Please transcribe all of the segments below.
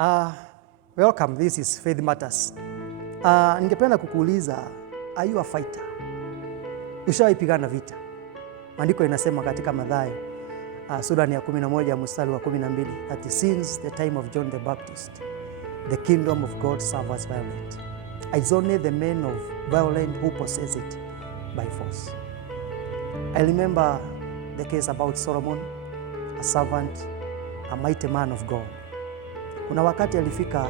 Welcome, this is Faith Matters. Ningependa kukuuliza, are you a fighter? Ushawai pigana vita? Maandiko inasema katika Mathayo sura ya 11 mstari wa 12, that since the time of John the Baptist, the kingdom of God suffers violence. It's only the men of violence who possess it by force. I remember the case about Solomon, a servant, a mighty man of God. Kuna wakati alifika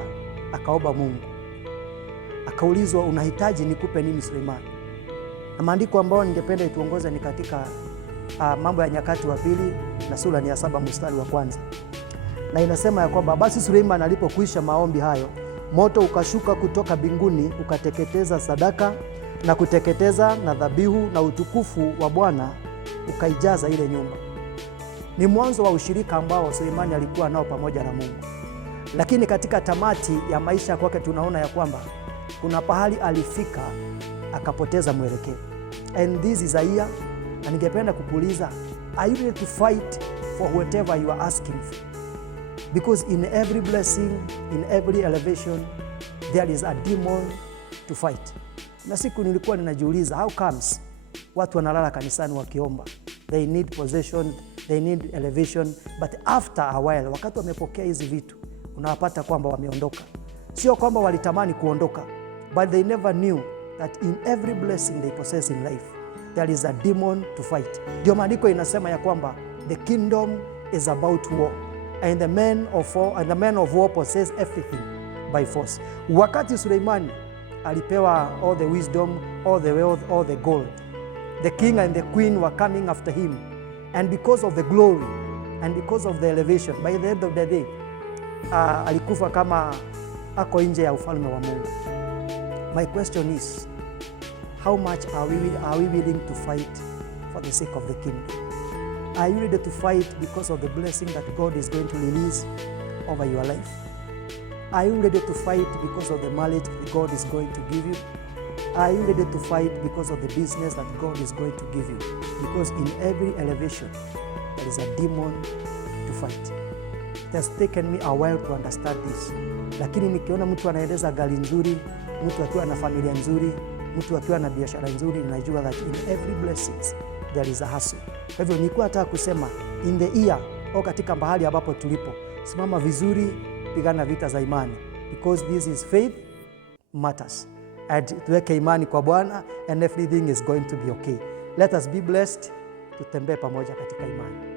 akaomba Mungu, akaulizwa, unahitaji nikupe nini Suleiman? Na maandiko ambayo ningependa ituongoze ni katika Mambo ya Nyakati wa Pili na sura ya 7 mstari wa 1. Na inasema ya kwamba basi Suleiman alipokwisha maombi hayo, moto ukashuka kutoka mbinguni ukateketeza sadaka na kuteketeza na dhabihu, na utukufu wa Bwana ukaijaza ile nyumba. Ni mwanzo wa ushirika ambao Suleiman alikuwa nao pamoja na Mungu. Lakini katika tamati ya maisha kwake tunaona ya kwamba kuna pahali alifika akapoteza mwelekeo. And this is a year, na ningependa kukuuliza, are you ready to fight for whatever you are asking for? Because in every blessing, in every elevation, there is a demon to fight. Na siku nilikuwa ninajiuliza, how comes watu wanalala kanisani wakiomba? They need possession, they need elevation, but after a while, wakati wamepokea hizi vitu, unawapata kwamba wameondoka. Sio kwamba walitamani kuondoka, but they never knew that in every blessing they possess in life, there is a demon to fight. Ndio maandiko inasema ya kwamba the kingdom is about war, and the men of war possess everything by force. Wakati Suleimani alipewa all the wisdom, all the wealth, all the gold, the king and the queen were coming after him, and because of the glory and because of the elevation, by the end of the day alikufa kama ako nje ya ufalme wa Mungu. My question is, how much are we willing to fight for the sake of the kingdom? Are you ready to fight because of the blessing that God is going to release over your life? Are you ready to fight because of the marriage that God is going to give you? Are you ready to fight because of the business that God is going to give you? Because in every elevation, there is a demon to fight. It has taken me a while to understand this. Lakini nikiona mtu anaeleza gari nzuri, mtu akiwa na familia nzuri, mtu akiwa na biashara nzuri, ninajua that in every blessings there is a hustle. Kwa hivyo nilikuwa nataka kusema in the year au katika mahali ambapo tulipo, simama vizuri, pigana vita za imani, because this is Faith Matters. And tuweke imani kwa Bwana and everything is going to be okay. Let us be blessed, tutembee pamoja katika imani.